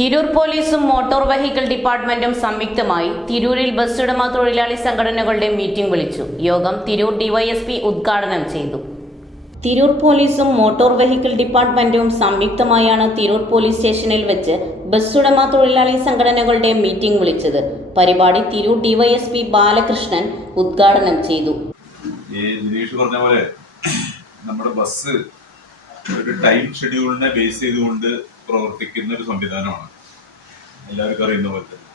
തിരൂർ പോലീസും motor vehicle ഡിപ്പാർട്ട്മെന്റും സംയുക്തമായി തിരൂരിൽ ബസ് ഉടമ തൊഴിലാളി സംഘടനകളുടെ മീറ്റിംഗ് വിളിച്ചു. യോഗം തിരൂർ ഡിവൈഎസ്പി ഉദ്ഘാടനം ചെയ്തു. തിരൂർ പോലീസും മോട്ടോർ വെഹിക്കിൾ ഡിപ്പാർട്ട്മെന്റും സംയുക്തമായാണ് തിരൂർ പോലീസ് സ്റ്റേഷനിൽ വെച്ച് ബസ് ഉടമ തൊഴിലാളി സംഘടനകളുടെ മീറ്റിംഗ് വിളിച്ചത്. പരിപാടി തിരൂർ ഡിവൈഎസ്പി ബാലകൃഷ്ണൻ ഉദ്ഘാടനം ചെയ്തു. പറഞ്ഞ പോലെ നമ്മുടെ ബസ് ഒരു ടൈം ഷെഡ്യൂളിനെ ബേസ് ചെയ്തുകൊണ്ട് പ്രവർത്തിക്കുന്ന ഒരു സംവിധാനമാണ്. എല്ലാവർക്കും അറിയുന്ന പോലെ തന്നെ.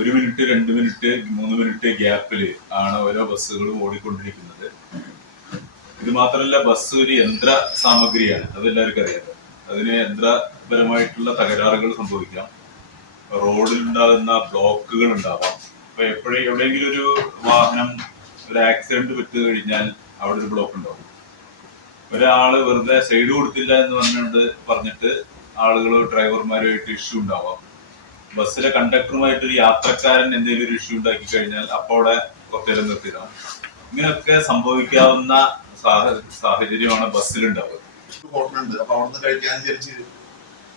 ഒരു മിനിറ്റ് രണ്ട് മിനിറ്റ് മൂന്ന് മിനിറ്റ് ഗ്യാപ്പിൽ ആണ് ഓരോ ബസ്സുകളും ഓടിക്കൊണ്ടിരിക്കുന്നത്. ഇത് മാത്രമല്ല ബസ് ഒരു യന്ത്ര സാമഗ്രിയാണ്. അത് എല്ലാവർക്കും അറിയാം. അതിന് യന്ത്രപരമായിട്ടുള്ള തകരാറുകൾ സംഭവിക്കാം. റോഡിൽ ഉണ്ടാകുന്ന ബ്ലോക്കുകൾ ഉണ്ടാവാം അപ്പൊ എപ്പോഴും എവിടെയെങ്കിലും ഒരു വാഹനം ഒരു ആക്സിഡന്റ് പറ്റു കഴിഞ്ഞാൽ അവിടെ ഒരു ബ്ലോക്ക് ഉണ്ടാവും. ഒരാൾ വെറുതെ സൈഡ് കൊടുത്തില്ല എന്ന് പറഞ്ഞുകൊണ്ട് പറഞ്ഞിട്ട് ആളുകൾ ഡ്രൈവർമാരുമായിട്ട് ഇഷ്യൂ ഉണ്ടാവാം. ബസ്സിലെ കണ്ടക്ടറുമായിട്ട് ഒരു യാത്രക്കാരൻ എന്തെങ്കിലും ഒരു ഇഷ്യൂ ഉണ്ടാക്കി കഴിഞ്ഞാൽ അപ്പോ അവിടെ കുറച്ചേരം നിർത്തിയിടാം. ഇങ്ങനെയൊക്കെ സംഭവിക്കാവുന്ന സാഹ- സാഹചര്യമാണ് ബസ്സിലുണ്ടാവുക.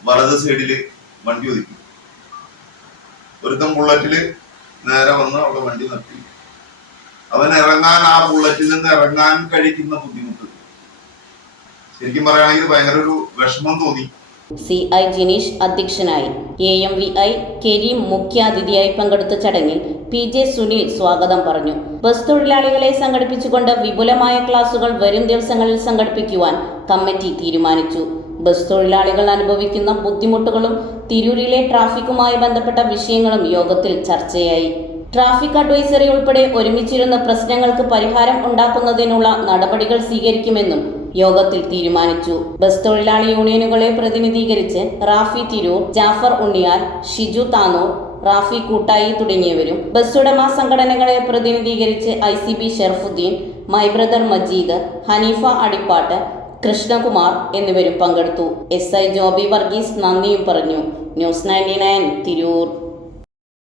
വലത് സൈഡിൽ വണ്ടി ഒതുക്കി. ഒരുത്തം ബുള്ളറ്റിൽ നേരെ വന്ന് അവിടെ വണ്ടി നിർത്തി. അവൻ ഇറങ്ങാൻ ആ ബുള്ളറ്റിൽ നിന്ന് ഇറങ്ങാൻ കഴിക്കുന്ന ബുദ്ധിമുട്ട്. ശരിക്കും പറയുകയാണെങ്കിൽ ഭയങ്കര ഒരു വിഷമം തോന്നി. സി ഐ ജിനീഷ് അധ്യക്ഷനായി. A M V I Kareem മുഖ്യാതിഥിയായി പങ്കെടുത്ത ചടങ്ങിൽ പി ജെ സുനിൽ സ്വാഗതം പറഞ്ഞു. ബസ് തൊഴിലാളികളെ സംഘടിപ്പിച്ചുകൊണ്ട് വിപുലമായ ക്ലാസുകൾ വരും ദിവസങ്ങളിൽ സംഘടിപ്പിക്കുവാൻ കമ്മിറ്റി തീരുമാനിച്ചു. ബസ് തൊഴിലാളികൾ അനുഭവിക്കുന്ന ബുദ്ധിമുട്ടുകളും തിരൂരിലെ ട്രാഫിക്കുമായി ബന്ധപ്പെട്ട വിഷയങ്ങളും യോഗത്തിൽ ചർച്ചയായി. ട്രാഫിക് അഡ്വൈസറി ഉൾപ്പെടെ ഒരുമിച്ചിരുന്ന് പ്രശ്നങ്ങൾക്ക് പരിഹാരം ഉണ്ടാക്കുന്നതിനുള്ള നടപടികൾ സ്വീകരിക്കുമെന്നും യോഗത്തിൽ തീരുമാനിച്ചു. ബസ് തൊഴിലാളി യൂണിയനുകളെ പ്രതിനിധീകരിച്ച് റാഫി തിരൂർ ജാഫർ ഉണ്ണിയാൽ ഷിജു താനൂർ റാഫി കൂട്ടായി തുടങ്ങിയവരും ബസ് ഉടമ സംഘടനകളെ പ്രതിനിധീകരിച്ച് I C B Sherfudheen my brother Majeed Haneefa Adippatt Krishnakumar എന്നിവരും പങ്കെടുത്തു. എസ് ഐ ജോബി വർഗീസ് നന്ദിയും പറഞ്ഞു. News ninety nine Tirur.